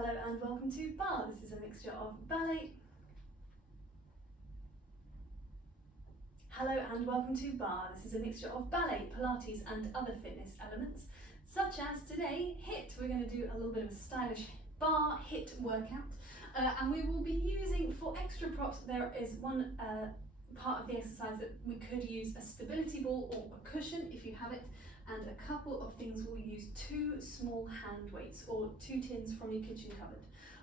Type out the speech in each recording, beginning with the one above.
Hello and welcome to Barre. This is a mixture of ballet. Hello and welcome to Barre. This is a mixture of ballet, Pilates and other fitness elements, such as today, HIIT. We're going to do a little bit of a stylish bar HIIT workout, and we will be using, for extra props, there is one part of the exercise that we could use a stability ball or a cushion if you have it, and a couple of things we'll use 2 small hand weights or 2 tins from your kitchen cupboard.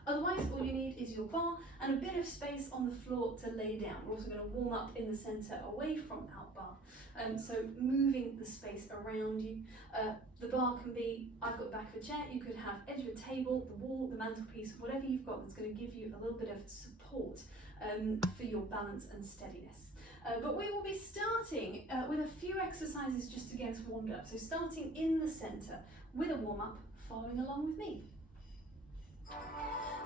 Otherwise, all you need is your bar and a bit of space on the floor to lay down. We're also going to warm up in the centre away from our bar, so moving the space around you. The bar can be, I've got the back of a chair, you could have edge of a table, the wall, the mantelpiece, whatever you've got that's going to give you a little bit of support for your balance and steadiness. But we will be starting with a few exercises just to get us warmed up. So starting in the centre with a warm-up, following along with me.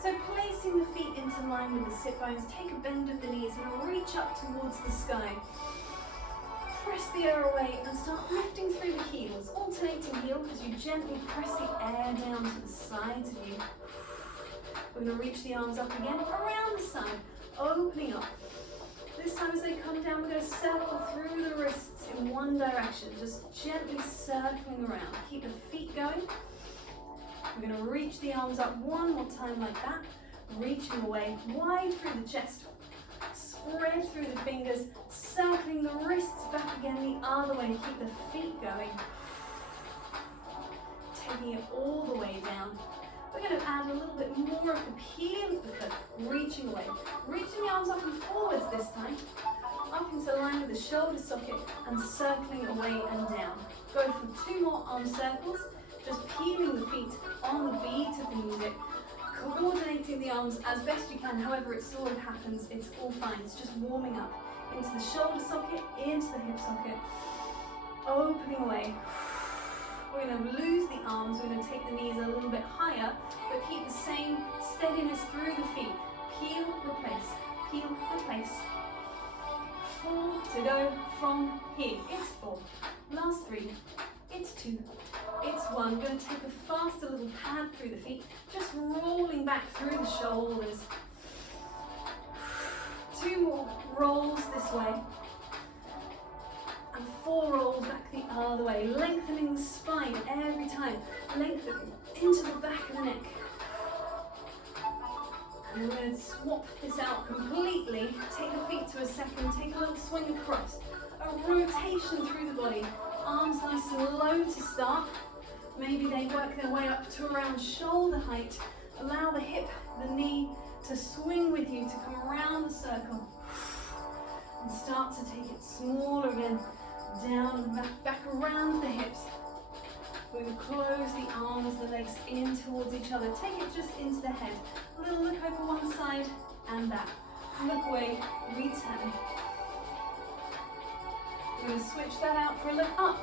So placing the feet into line with the sit bones, take a bend of the knees and reach up towards the sky. Press the air away and start lifting through the heels, alternating heel as you gently press the air down to the sides of you. We're going to reach the arms up again, around the side, opening up. This time as they come down, we're going to circle through the wrists in one direction, just gently circling around. Keep the feet going. We're going to reach the arms up one more time like that, reaching away wide through the chest, spread through the fingers, circling the wrists back again the other way. Keep the feet going, taking it all the way down. We're going to add a little bit more of the peel of the foot, reaching away. Reaching the arms up and forwards this time, up into line with the shoulder socket and circling away and down. Go for 2 more arm circles, just peeling the feet on the beat of the music, coordinating the arms as best you can. However it sort of happens, it's all fine. It's just warming up into the shoulder socket, into the hip socket, opening away. We're going to lose the arms, we're going to take the knees a little bit higher, but keep the same steadiness through the feet. Peel, replace, peel, replace. 4 to go from here. It's 4. Last 3. It's 2. It's 1. We're going to take a faster little pad through the feet, just rolling back through the shoulders. 2 more rolls this way. 4 rolls back the other way, lengthening the spine every time, lengthening into the back of the neck. And we're going to swap this out completely. Take the feet to a second, take a little swing across, a rotation through the body, arms nice and low to start. Maybe they work their way up to around shoulder height. Allow the hip, the knee to swing with you to come around the circle. And start to take it smaller again. Down and back around the hips. We will close the arms, the legs in towards each other. Take it just into the head. A little look over one side and back. Look away, return. We're going to switch that out for a look up.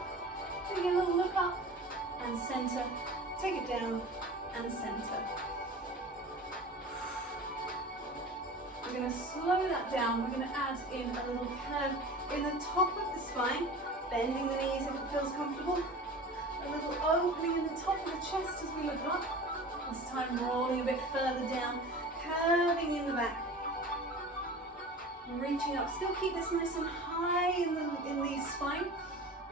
Take a little look up and center. Take it down and center. We're going to slow that down. We're going to add in a little curve in the top of the spine, bending the knees if it feels comfortable. A little opening in the top of the chest as we look up. This time rolling a bit further down, curving in the back. Reaching up. Still keep this nice and high in the spine.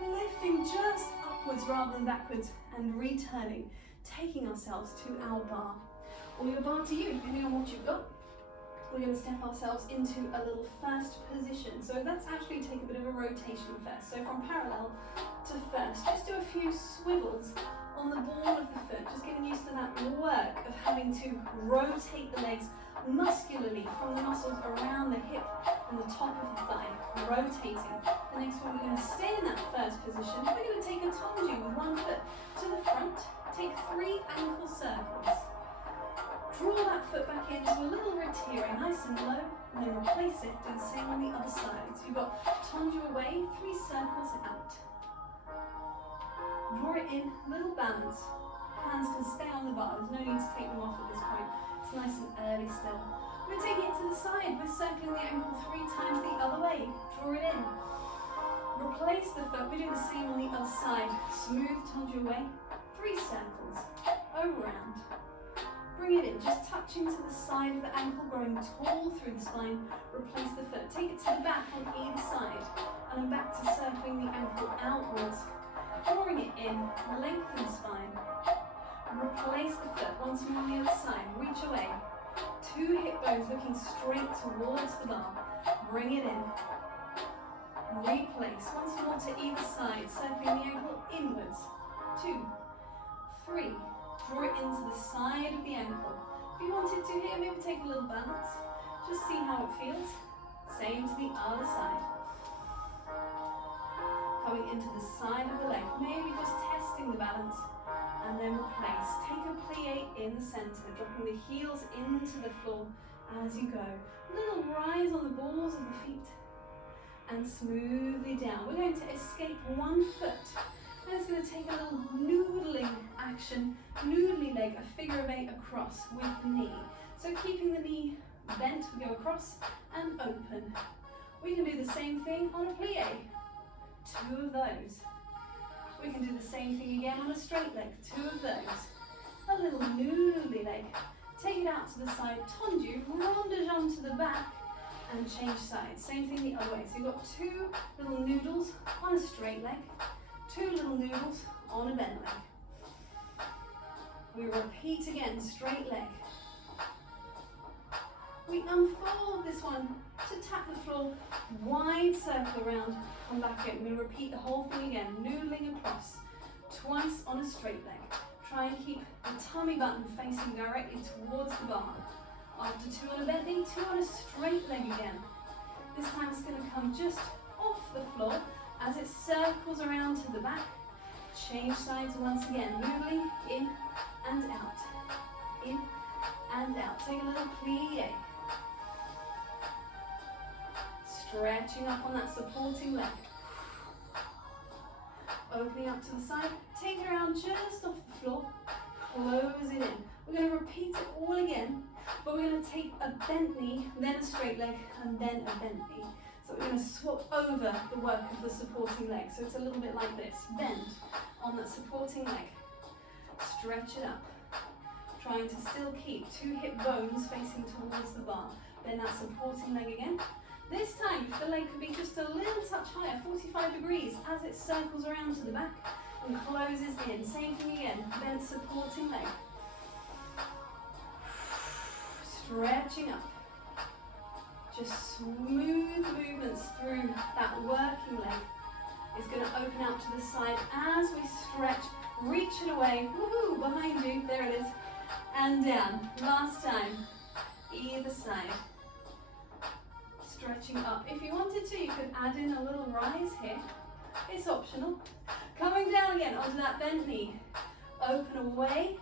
Lifting just upwards rather than backwards and returning, taking ourselves to our bar. Or your bar to you, depending on what you've got. We're going to step ourselves into a little first position. So let's actually take a bit of a rotation first. So from parallel to first, just do a few swivels on the ball of the foot, just getting used to that work of having to rotate the legs muscularly from the muscles around the hip and the top of the thigh, rotating. The next one, we're going to stay in that first position. We're going to take a tonju with one foot to the front, take 3 ankle circles. Draw that foot back into a little rotary, nice and low, and then replace it, do the same on the other side. So you've got tonju away, 3 circles out. Draw it in, little balance. Hands can stay on the bar, there's no need to take them off at this point. It's nice and early still. We're going to take it to the side, we're circling the ankle 3 times the other way. Draw it in. Replace the foot, we do the same on the other side. Smooth tonju away, 3 circles, around. Bring it in, just touching to the side of the ankle, growing tall through the spine. Replace the foot. Take it to the back on either side. And then back to circling the ankle outwards. Drawing it in, lengthen spine. Replace the foot. Once more on the other side. Reach away. 2 hip bones looking straight towards the bar. Bring it in. Replace. Once more to either side, circling the ankle inwards. 2, 3. Draw it into the side of the ankle. If you wanted to here, maybe take a little balance. Just see how it feels. Same to the other side. Coming into the side of the leg. Maybe just testing the balance. And then replace. Take a plie in the center, dropping the heels into the floor as you go. A little rise on the balls of the feet. And smoothly down. We're going to escape 1 foot. And it's going to take a little noodling action, noodly leg, a figure of 8 across with the knee. So keeping the knee bent, we go across and open. We can do the same thing on a plie. 2 of those. We can do the same thing again on a straight leg. 2 of those. A little noodly leg. Take it out to the side, tendu, rond de jambe to the back, and change sides. Same thing the other way. So you've got 2 little noodles on a straight leg. 2 little noodles on a bent leg. We repeat again, straight leg. We unfold this one to tap the floor, wide circle around, come back in. We're going to repeat the whole thing again, noodling across, twice on a straight leg. Try and keep the tummy button facing directly towards the bar. After 2 on a bent knee, 2 on a straight leg again. This time it's going to come just off the floor as it circles around to the back. Change sides once again, noodling in and out, in and out. Take a little plie. Stretching up on that supporting leg. Opening up to the side, take it around just off the floor, close it in. We're going to repeat it all again, but we're going to take a bent knee, then a straight leg, and then a bent knee. So we're going to swap over the work of the supporting leg. So it's a little bit like this, bend on that supporting leg. Stretch it up, trying to still keep 2 hip bones facing towards the bar. Then that supporting leg again. This time, the leg could be just a little touch higher, 45 degrees, as it circles around to the back and closes in. Same thing again, bent supporting leg. Stretching up. Just smooth movements through that working leg. It's going to open out to the side as we stretch. Reach it away, woohoo, behind you, there it is, and down. Last time, either side. Stretching up. If you wanted to, you could add in a little rise here. It's optional. Coming down again onto that bent knee. Open away,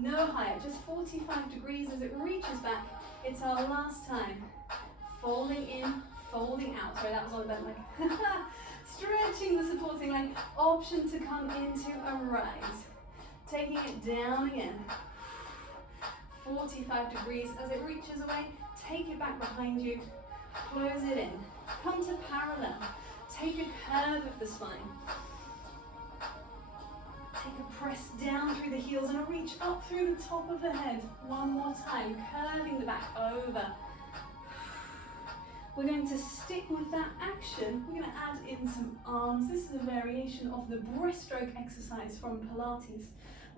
no higher, just 45 degrees as it reaches back. It's our last time. Folding in, folding out. Sorry, that was on the bent leg. Stretching the supporting leg. Option to come into a rise. Taking it down again. 45 degrees as it reaches away. Take it back behind you. Close it in. Come to parallel. Take a curve of the spine. Take a press down through the heels and a reach up through the top of the head. One more time, curving the back over. We're going to stick with that action. We're going to add in some arms. This is a variation of the breaststroke exercise from Pilates.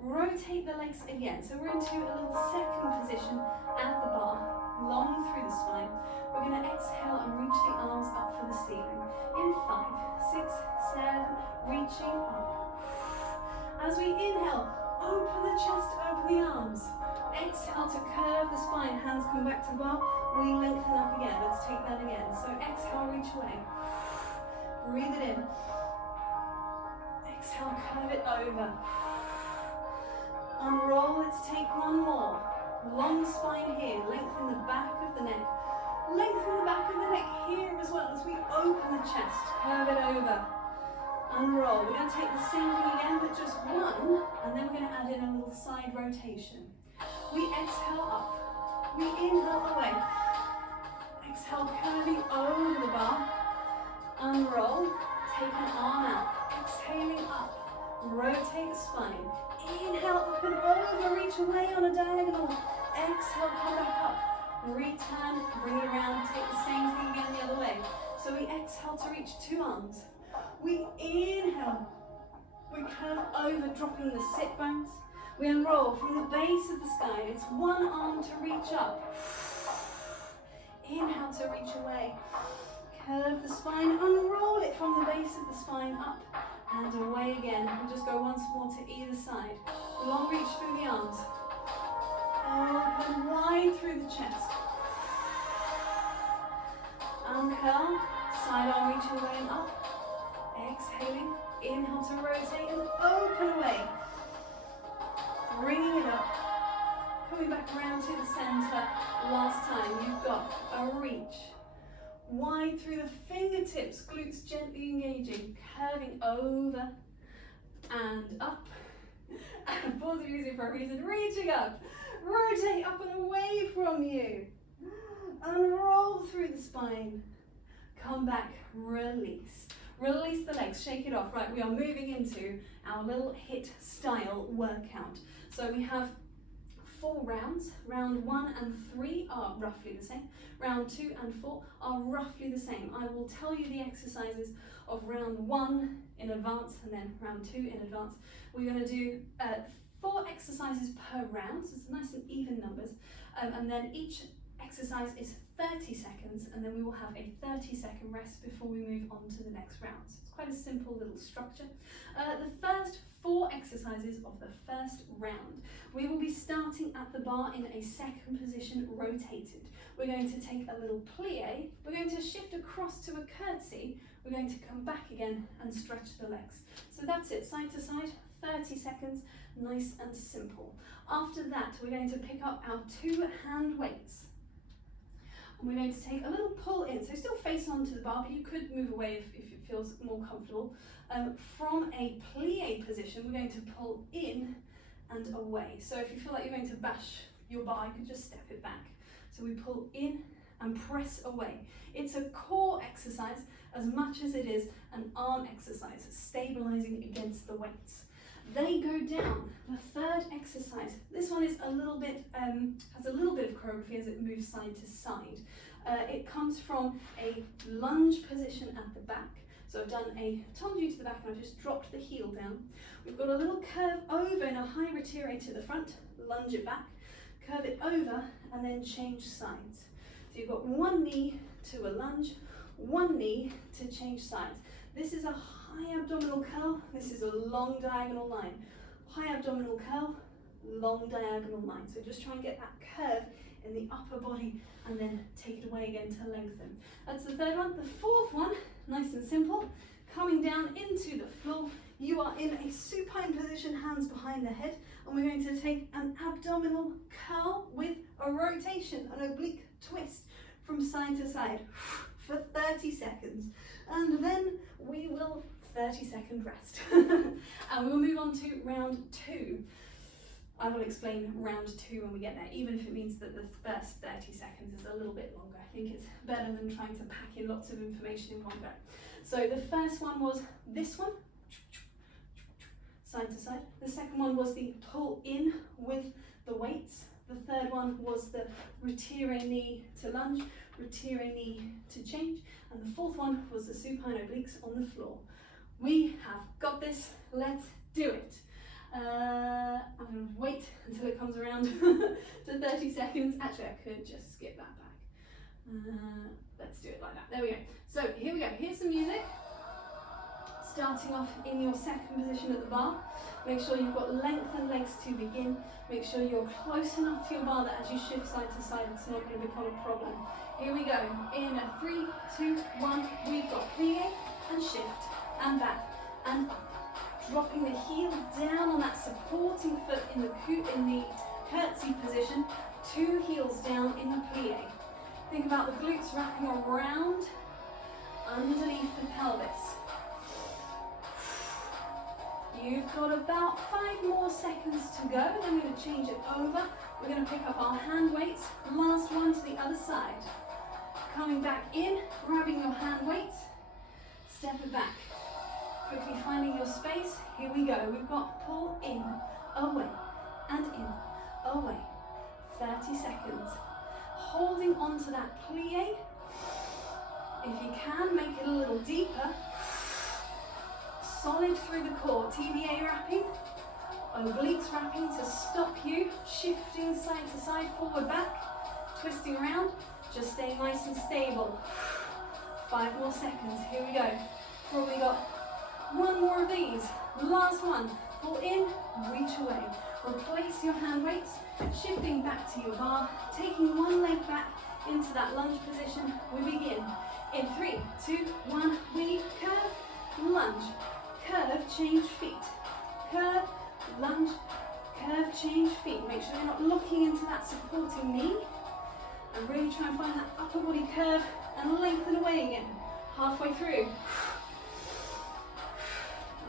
Rotate the legs again. So we're into a little second position at the bar, long through the spine. We're going to exhale and reach the arms up for the ceiling. In 5, 6, 7, reaching up. As we inhale, open the chest, open the arms. Exhale to curve the spine, hands come back to bar. We lengthen up again. Let's take that again. So exhale, reach away. Breathe it in. Exhale, curve it over. Unroll, let's take one more. Long spine here, lengthen the back of the neck. Lengthen the back of the neck here as well as we open the chest. Curve it over. Unroll. We're going to take the same thing again, but just one, and then we're going to add in a little side rotation. We exhale up. We inhale away. Exhale, curving over the bar. Unroll. Take an arm out. Exhaling up. Rotate the spine. Inhale up and over, reach away on a diagonal. Exhale, come back up. Return, bring it around, take the same thing again the other way. So we exhale to reach 2 arms. We inhale, we curve over, dropping the sit bones. We unroll from the base of the spine. It's 1 arm to reach up. Inhale to reach away. Curve the spine, unroll it from the base of the spine up and away again. We'll just go once more to either side. Long reach through the arms. Open wide through the chest. Uncurl, side arm reach away and up. Exhaling, inhale to rotate and open away. Bringing it up. Coming back around to the center. Last time, you've got a reach. Wide through the fingertips, glutes gently engaging, curving over and up. And pause the music for a reason, reaching up. Rotate up and away from you. Unroll through the spine. Come back, release. Release the legs, shake it off. Right, we are moving into our little HIIT style workout. So we have 4 rounds. Round 1 and 3 are roughly the same. Round 2 and 4 are roughly the same. I will tell you the exercises of round 1 in advance and then round 2 in advance. We're going to do 4 exercises per round, so it's nice and even numbers. And then each exercise is 30 seconds, and then we will have a 30-second rest before we move on to the next round. So it's quite a simple little structure. The first 4 exercises of the first round, we will be starting at the bar in a second position, rotated. We're going to take a little plie, we're going to shift across to a curtsy, we're going to come back again and stretch the legs. So that's it, side to side, 30 seconds, nice and simple. After that, we're going to pick up our 2 hand weights. And we're going to take a little pull in, so still face onto the bar, but you could move away if it feels more comfortable. From a plie position, we're going to pull in and away. So if you feel like you're going to bash your bar, you could just step it back. So we pull in and press away. It's a core exercise as much as it is an arm exercise, stabilizing against the weights. They go down. The third exercise, this one is a little bit, has a little bit of choreography as it moves side to side. It comes from a lunge position at the back. So I've done a tendu to the back and I've just dropped the heel down. We've got a little curve over in a high retire to the front, lunge it back, curve it over and then change sides. So you've got one knee to a lunge, one knee to change sides. This is a high abdominal curl, this is a long diagonal line. High abdominal curl, long diagonal line. So just try and get that curve in the upper body and then take it away again to lengthen. That's the third one. The fourth one, nice and simple, coming down into the floor. You are in a supine position, hands behind the head, and we're going to take an abdominal curl with a rotation, an oblique twist from side to side for 30 seconds. And then we will 30-second rest. And we'll move on to round 2. I will explain round 2 when we get there, even if it means that the first 30 seconds is a little bit longer. I think it's better than trying to pack in lots of information in one go. So the first one was this one, side to side. The second one was the pull in with the weights. The third one was the retire knee to lunge, retire knee to change. And the fourth one was the supine obliques on the floor. We have got this, let's do it. I'm going to wait until it comes around to 30 seconds. Actually, I could just skip that back. Let's do it like that. There we go. So here we go. Here's some music. Starting off in your second position at the bar. Make sure you've got lengthened legs to begin. Make sure you're close enough to your bar that as you shift side to side, it's not going to become a problem. Here we go. In a 3, 2, 1. We've got plie and shift and back and up. Dropping the heel down on that supporting foot in the curtsy position, 2 heels down in the plie. Think about the glutes wrapping around underneath the pelvis. You've got about 5 more seconds to go, then we're going to change it over. We're going to pick up our hand weights, last one to the other side. Coming back in, grabbing your hand weights, step it back. Quickly finding your space, here we go. We've got pull in, away, away. 30 seconds. Holding on to that plie. If you can, make it a little deeper. Solid through the core. TVA wrapping. Obliques wrapping to stop you. Shifting side to side, forward, back. Twisting around. Just stay nice and stable. 5 more seconds. Here we go. Probably got one more of these. Last one. Pull in, reach away. Replace your hand weights. Shifting back to your bar. Taking one leg back into that lunge position. We begin. In 3, 2, 1, we curve, lunge, curve, change feet, curve, lunge, curve, change feet. Make sure you're not locking into that supporting knee, and really try and find that upper body curve and lengthen away again. Halfway through.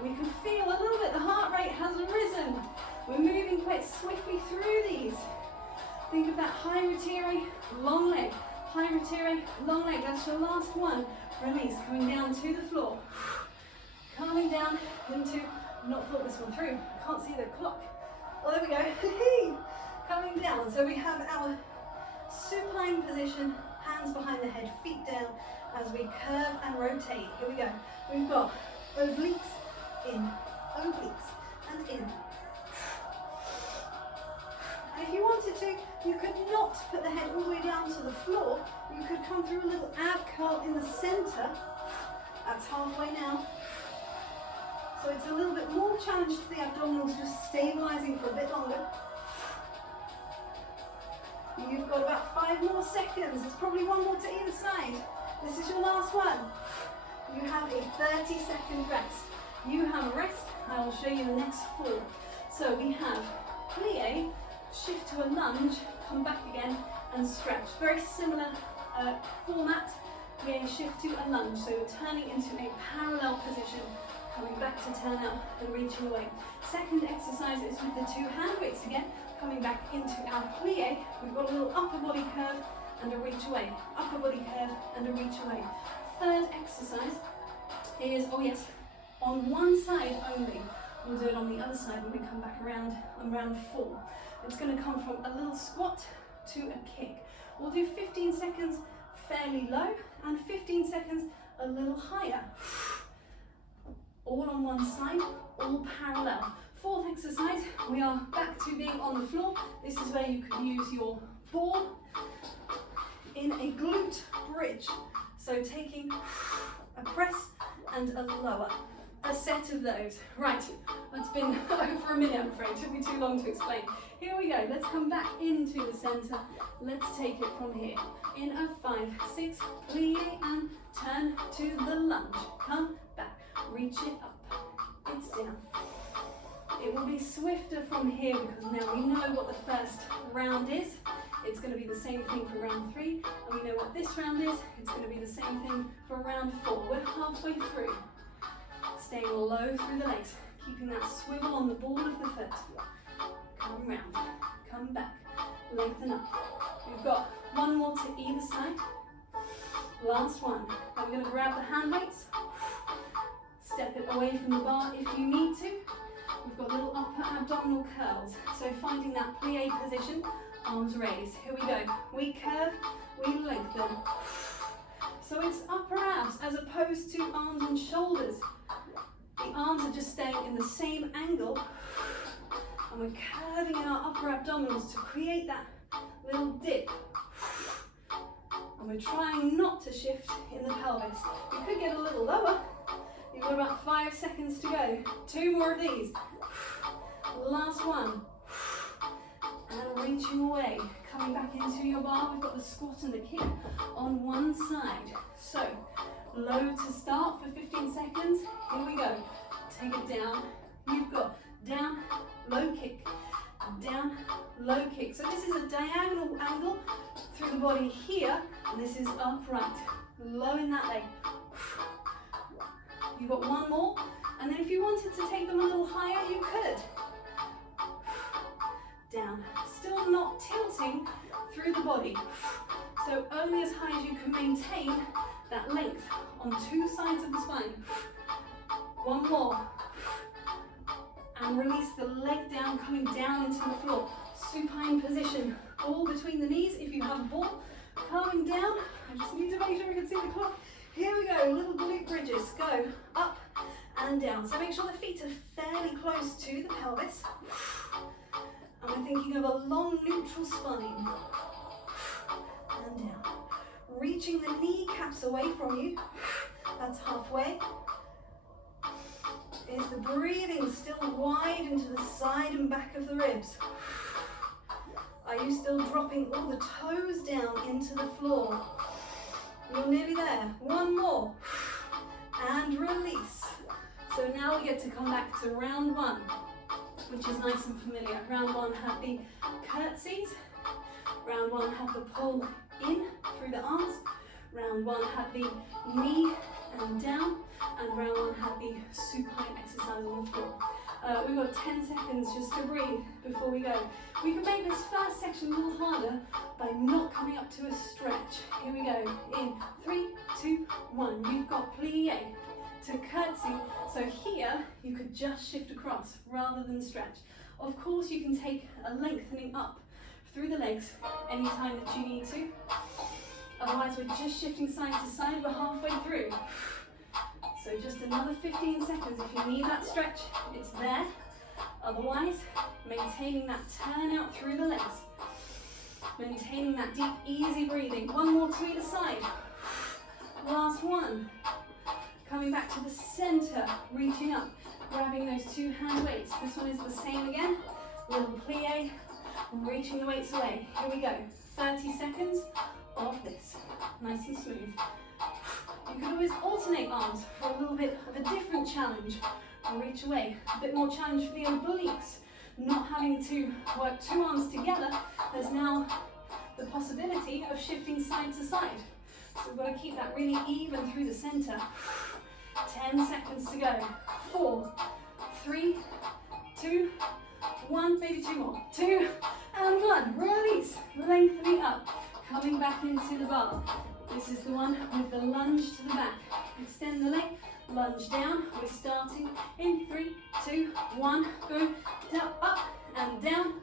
We can feel a little bit the heart rate has risen. We're moving quite swiftly through these. Think of that high retiré, long leg. High retiré, long leg, that's your last one. Release, coming down to the floor. Calming down into, not thought this one through, can't see the clock. Oh, there we go. Coming down, so we have our supine position, hands behind the head, feet down, as we curve and rotate. Here we go. We've got obliques in, obliques and in. And if you wanted to, you could not put the head all the way down to the floor. You could come through a little ab curl in the center. That's halfway now. So it's a little bit more challenge to the abdominals, just stabilizing for a bit longer. You've got about 5 more seconds. There's probably one more to either side. This is your last one. You have a 30-second rest. You have a rest. I will show you the next 4. So we have plie, shift to a lunge, come back again and stretch. Very similar format. Plie, shift to a lunge. So you're turning into a parallel position, coming back to turn out and reaching away. Second exercise is with the 2 hand weights again, coming back into our plie. We've got a little upper body curve and a reach away. Upper body curve and a reach away. Third exercise is, oh yes, on one side only. We'll do it on the other side when we come back around on round 4. It's going to come from a little squat to a kick. We'll do 15 seconds fairly low and 15 seconds a little higher. All on one side, all parallel. Fourth exercise, we are back to being on the floor. This is where you could use your ball in a glute bridge. So taking a press and a lower. A set of those. Right, that's been over a minute, I'm afraid. It took me too long to explain. Here we go. Let's come back into the center. Let's take it from here. In a 5, 6, plie and turn to the lunge. Come back, reach it up. It's down. It will be swifter from here because now we know what the first round is. It's going to be the same thing for round 3, and we know what this round is. It's going to be the same thing for round 4. We're halfway through. Staying low through the legs, keeping that swivel on the ball of the foot. Come round, come back, lengthen up. We've got one more to either side. Last one. Now we're going to grab the hand weights, step it away from the bar if you need to. We've got little upper abdominal curls. So finding that plie position, arms raised. Here we go. We curve, we lengthen. So it's upper abs as opposed to arms and shoulders. The arms are just staying in the same angle, and we're curving in our upper abdominals to create that little dip. And we're trying not to shift in the pelvis. You could get a little lower. You've got about 5 seconds to go. 2 more of these. Last one. And reaching away. Coming back into your bar. We've got the squat and the kick on one side. So, low to start for 15 seconds. Here we go. Take it down. You've got down, low kick, down, low kick. So this is a diagonal angle through the body here, and this is upright. Low in that leg. You've got one more, and then if you wanted to take them a little higher, you could. Down. Still not tilting through the body. So only as high as you can maintain that length on 2 sides of the spine. One more. And release the leg down, coming down into the floor. Supine position. Ball between the knees if you have a ball. Coming down. I just need to make sure I can see the clock. Here we go, little glute bridges. Go up and down. So make sure the feet are fairly close to the pelvis. And we're thinking of a long neutral spine. And down. Reaching the kneecaps away from you. That's halfway. Is the breathing still wide into the side and back of the ribs? Are you still dropping all the toes down into the floor? You're nearly there. One more. And release. So now we get to come back to round one, which is nice and familiar. Round one had the curtsies. Round one had the pull in through the arms. Round one had the knee and down. And round one had the supine exercise on the floor. We've got 10 seconds just to breathe before we go. We can make this first section a little harder by not coming up to a stretch. Here we go. In 3, 2, 1. You've got plie to curtsy. So here you could just shift across rather than stretch. Of course you can take a lengthening up through the legs anytime that you need to. Otherwise we're just shifting side to side. We're halfway through. So just another 15 seconds. If you need that stretch, it's there. Otherwise, maintaining that turn out through the legs. Maintaining that deep, easy breathing. One more to either side. Last one. Coming back to the center, reaching up, grabbing those two hand weights. This one is the same again. Little plie, reaching the weights away. Here we go. 30 seconds of this. Nice and smooth. You can always alternate arms for a little bit of a different challenge. Reach away. A bit more challenge for the obliques. Not having to work two arms together, there's now the possibility of shifting side to side. So we've got to keep that really even through the center. 10 seconds to go. 4, 3, 2, 1, maybe 2 more. 2 and 1. Release. Lengthening up. Coming back into the bar. This is the one with the lunge to the back. Extend the leg, lunge down. We're starting in 3, 2, 1. Go down, up and down,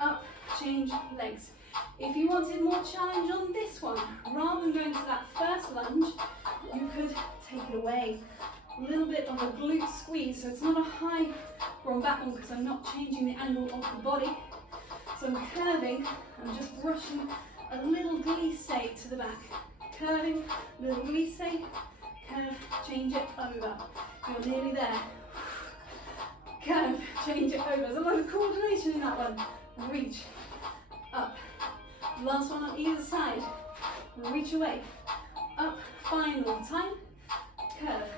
up, change legs. If you wanted more challenge on this one, rather than going to that first lunge, you could take it away. A little bit of a glute squeeze, so it's not a high on back one because I'm not changing the angle of the body. So I'm curving, I'm just brushing a little glisse to the back. Curving, little glisse, curve, change it over. You're nearly there. Curve, change it over. There's a lot of coordination in that one. Reach, up. Last one on either side. Reach away, up, final time. Curve,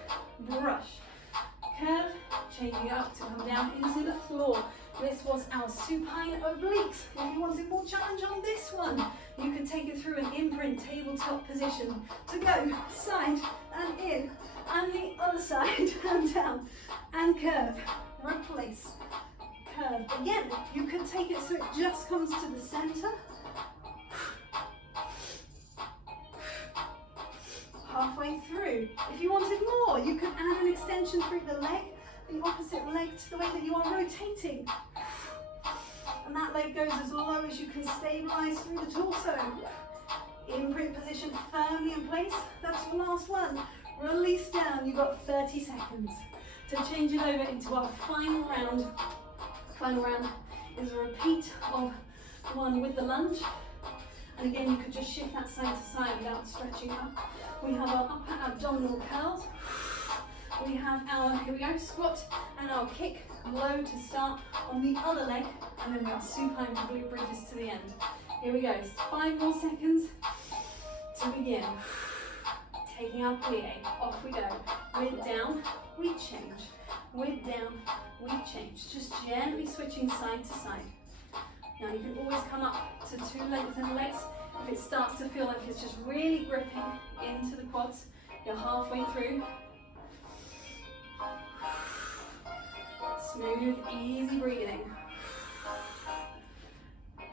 brush, curve, changing up to come down into the floor. This was our supine obliques. If you wanted more challenge on this one, you can take it through an imprint tabletop position to go side and in, and the other side and down, and curve, replace, curve. Again, you could take it so it just comes to the center. Halfway through. If you wanted more, you could add an extension through the leg, the opposite leg to the way that you are rotating. And that leg goes as low as you can stabilize through the torso. Imprint position firmly in place. That's your last one. Release down. You've got 30 seconds to change it over into our final round. Final round is a repeat of the one with the lunge. And again, you could just shift that side to side without stretching up. We have our upper abdominal curls. We have our, here we go, squat and our kick low to start on the other leg, and then we are supine for glute bridges to the end. Here we go, 5 more seconds to begin. Taking our plie, off we go. We're down, we change. We're down, we change. Just gently switching side to side. Now you can always come up to 2 lengthened legs. If it starts to feel like it's just really gripping into the quads, you're halfway through. Smooth, easy breathing. And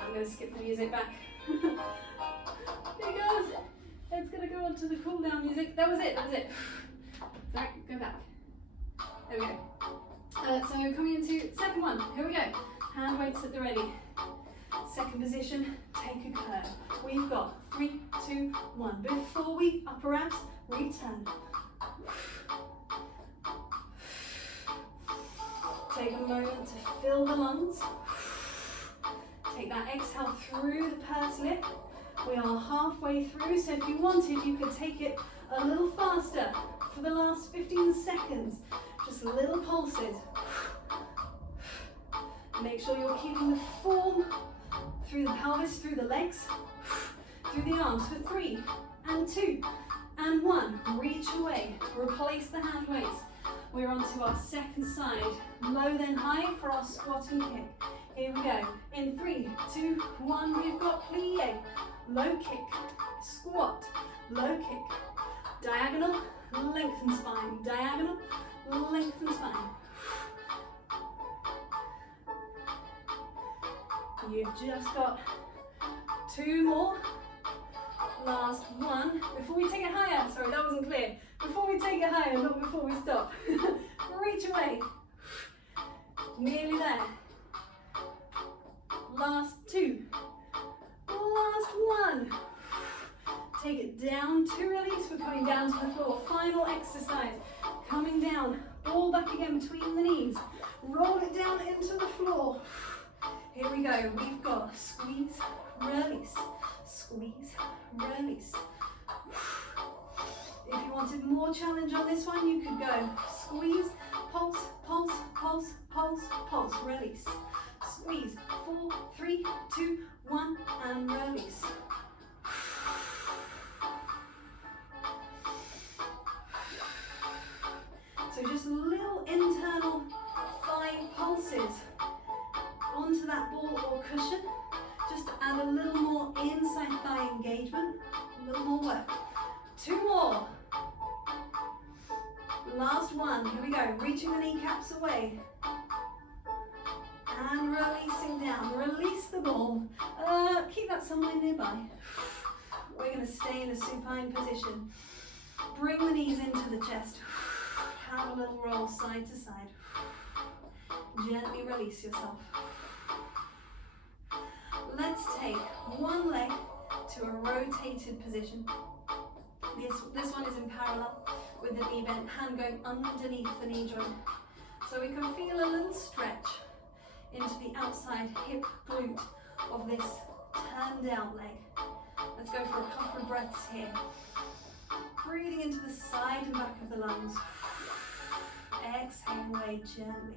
I'm going to skip the music back. Because it's going to go on to the cool down music. That was it, that was it. Sorry, go back. There we go. So coming into second one, here we go. Hand weights at the ready. Second position, take a curve. We've got 3, 2, 1. Before we upper abs, return. Take a moment to fill the lungs. Take that exhale through the pursed lip. We are halfway through, so if you wanted, you could take it a little faster for the last 15 seconds. Just little pulses. Make sure you're keeping the form through the pelvis, through the legs, through the arms for 3 and 2 and 1. Reach away, replace the hand weights. We're onto our second side. Low then high for our squat and kick. Here we go. In 3, 2, 1, we've got plie. Low kick, squat, low kick. Diagonal, lengthen spine. Diagonal, lengthen spine. You've just got 2 more. Last one. Before we take it higher, sorry, that wasn't clear. Before we take it higher, not before we stop. Reach away. Nearly there. Last 2. Last 1. Take it down to release. We're coming down to the floor. Final exercise. Coming down. Ball back again between the knees. Roll it down into the floor. Here we go. We've got squeeze, release, squeeze, release. If you wanted more challenge on this one, you could go squeeze, pulse, pulse, pulse, pulse, pulse, release. Squeeze, 4, 3, 2, 1, and release. So just little internal thigh pulses onto that ball or cushion, just to add a little more inside thigh engagement, a little more work. 2 more. Last one, here we go, reaching the kneecaps away. And releasing down, release the ball. Keep that somewhere nearby. We're gonna stay in a supine position. Bring the knees into the chest. Have a little roll side to side. Gently release yourself. Let's take one leg to a rotated position. This one is in parallel with the knee bend, hand going underneath the knee joint. So we can feel a little stretch into the outside hip glute of this turned out leg. Let's go for a couple of breaths here. Breathing into the side and back of the lungs. Exhale away gently.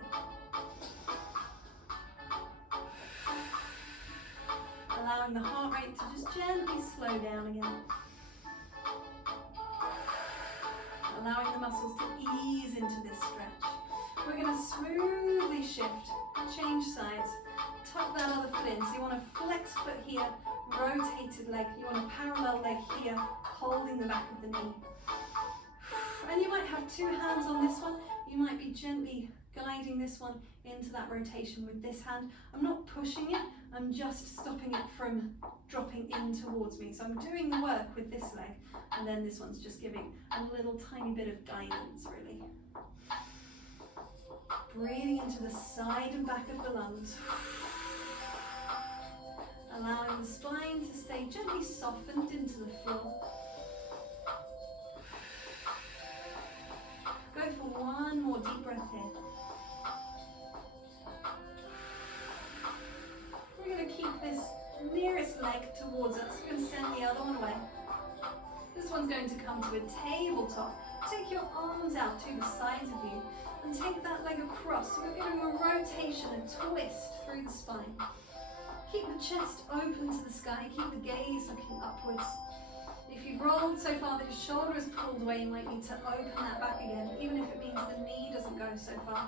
Allowing the heart rate to just gently slow down again. Allowing the muscles to ease into this stretch. We're going to smoothly shift, change sides, tuck that other foot in. So you want a flex foot here, rotated leg. You want a parallel leg here, holding the back of the knee. And you might have 2 hands on this one. You might be gently guiding this one into that rotation with this hand. I'm not pushing it, I'm just stopping it from dropping in towards me. So I'm doing the work with this leg, and then this one's just giving a little tiny bit of guidance, really. Breathing into the side and back of the lungs. Allowing the spine to stay gently softened into the floor. Go for one more deep breath here. We're going to keep this nearest leg towards us. We're going to send the other one away. This one's going to come to a tabletop. Take your arms out to the sides of you and take that leg across. So we're giving a rotation, a twist through the spine. Keep the chest open to the sky. Keep the gaze looking upwards. If you've rolled so far that your shoulder is pulled away, you might need to open that back again, even if it means the knee doesn't go so far.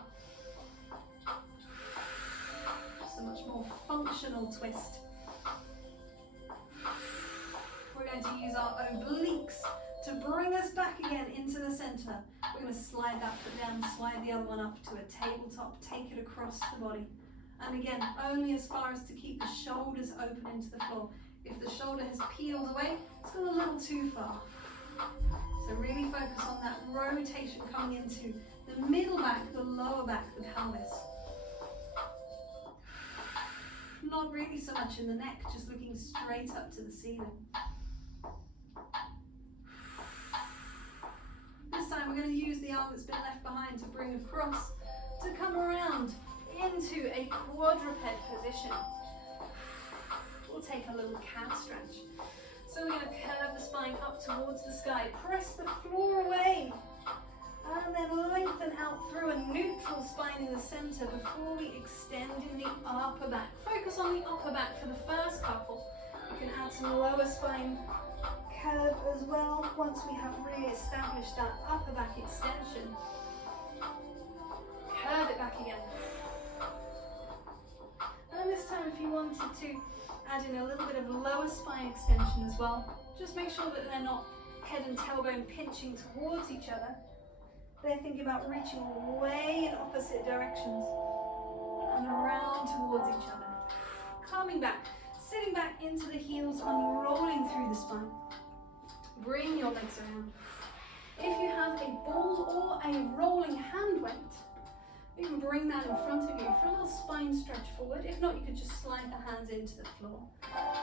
Just a much more functional twist. We're going to use our obliques to bring us back again into the center. We're going to slide that foot down, slide the other one up to a tabletop, take it across the body. And again, only as far as to keep the shoulders open into the floor. If the shoulder has peeled away, it's gone a little too far. So really focus on that rotation coming into the middle back, the lower back, the pelvis. not really so much in the neck, just looking straight up to the ceiling. This time we're going to use the arm that's been left behind to bring across, to come around into a quadruped position. We'll take a little calf stretch. So we're going to curve the spine up towards the sky, press the floor away, and then lengthen out through a neutral spine in the center before we extend in the upper back. Focus on the upper back for the first couple. You can add some lower spine curve as well once we have really established that upper back extension. Curve it back again. And this time, if you wanted to add in a little bit of lower spine extension as well, just make sure that they're not head and tailbone pinching towards each other. They're thinking about reaching way in opposite directions and around towards each other. Calming back, sitting back into the heels, unrolling through the spine. Bring your legs around. If you have a ball or a rolling hand weight, you can bring that in front of you for a little spine stretch forward. If not, you could just slide the hands into the floor.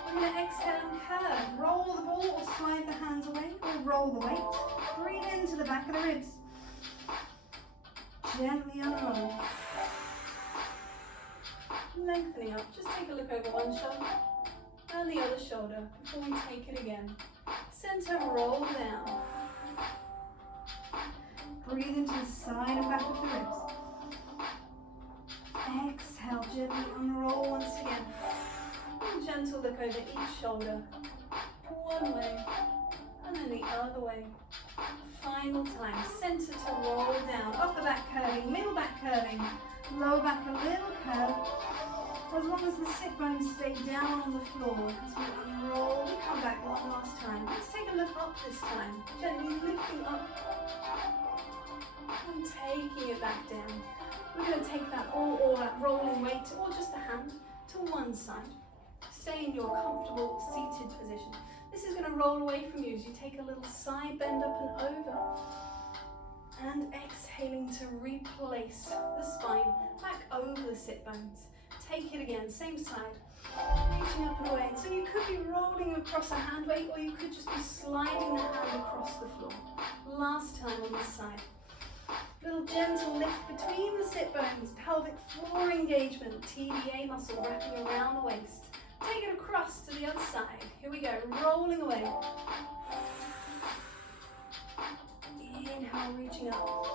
We're going to exhale and curve. Roll the ball or slide the hands away or roll the weight. Breathe into the back of the ribs. Gently unroll. Lengthening up. Just take a look over one shoulder and the other shoulder before we take it again. Center, roll down. Breathe into the side and back of the ribs. Exhale, gently unroll once again. And gentle look over each shoulder. One way and then the other way. Final time. Center to roll down. Upper back curving, middle back curving, lower back a little curve. As long as the sit bones stay down on the floor. As we unroll, we come back one last time. Let's take a look up this time. Gently lifting up and taking it back down. We're going to take that or that rolling weight or just the hand to one side. Stay in your comfortable seated position. This is going to roll away from you as you take a little side bend up and over. And exhaling to replace the spine back over the sit bones. Take it again, same side. Reaching up and away. So you could be rolling across a hand weight or you could just be sliding the hand across the floor. Last time on this side. Little gentle lift between the sit bones, pelvic floor engagement, TBA muscle wrapping around the waist. Take it across to the other side. Here we go, rolling away. Inhale, reaching up.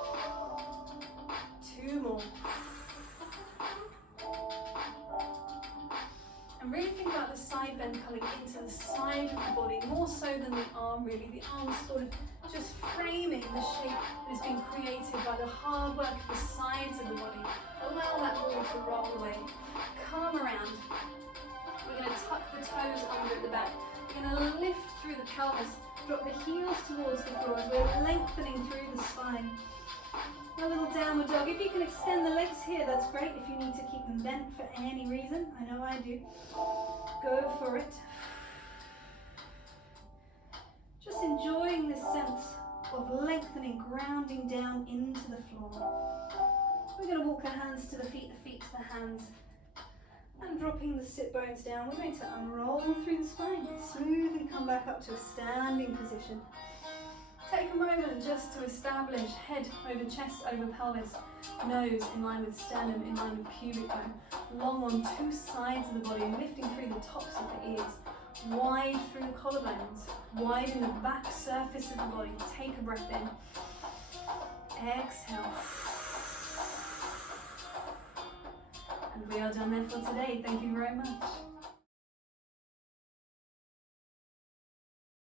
2 more. And really think about the side bend coming into the side of the body, more so than the arm really. The arm is sort of just framing the shape that has been created by the hard work of the sides of the body. Allow that ball to roll away. Come around. We're going to tuck the toes under at the back. We're going to lift through the pelvis. Drop the heels towards the floor as we're lengthening through the spine. A little downward dog. If you can extend the legs here, that's great. If you need to keep them bent for any reason, I know I do, go for it. Just enjoying this sense of lengthening, grounding down into the floor. We're going to walk the hands to the feet to the hands, and dropping the sit bones down. We're going to unroll through the spine, smoothly come back up to a standing position. Take a moment just to establish head over chest over pelvis, nose in line with sternum, in line with pubic bone, long on 2 sides of the body, lifting through the tops of the ears, wide through the collarbones, wide in the back surface of the body. Take a breath in. Exhale. And we are done there for today. Thank you very much.